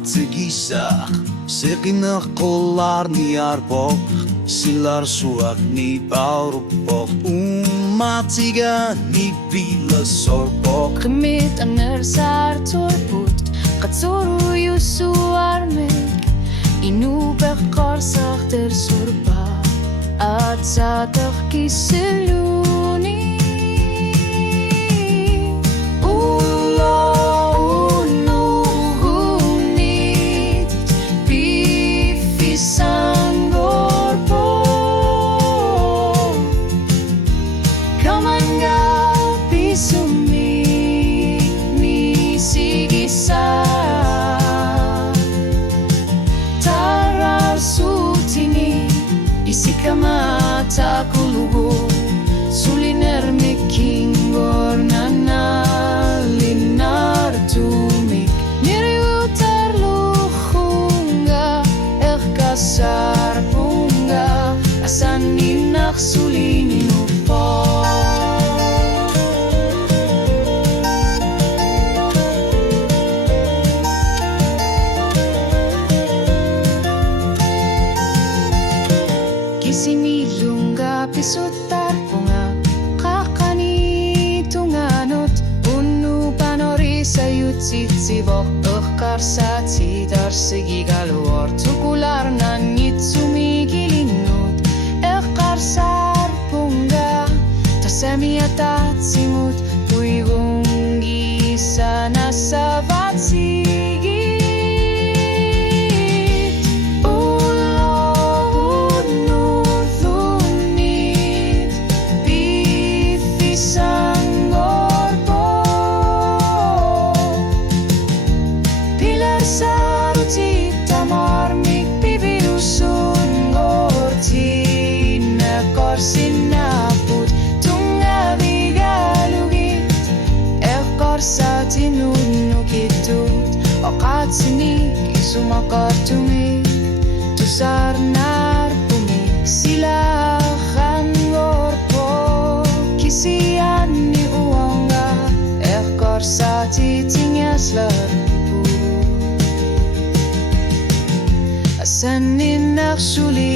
matigisa Sekinaqollarniarpoq Silarsuaqni paurupoq Umatiga ni bilasorpoq Qimit anersar torput Qatsuru yusuarme Inubek qarsaq tersurpa At sataq kiseluni Unnuulluunniit Piffissanngorpoq Kamanga pisumi misigisa Tararsutini isikamata kulugu Suliner mikingor nanalinnar tumik Niriutar lukhunga kasar punga Asan ninak sulinin upo Kisinilunga pisutar punga Kakani tunganot Unnu panori sayut sitsibok Karsat sitar segi galuor Tukular nangit sumigilinut Karsar punga Tasemiatat simut Uigungi sana sabat sigit Unnuulluunniit Piffissanngorpoq Pilarsarutit tamarmik pivirussunngortine korsinnaput tungavigalugit Qarsatinunukitut Oqatsinik isumakartumik Tusarnarpumik Silaqqanngorpoq Kisianni uanga Qarsatitingaslarput Asan ninak suli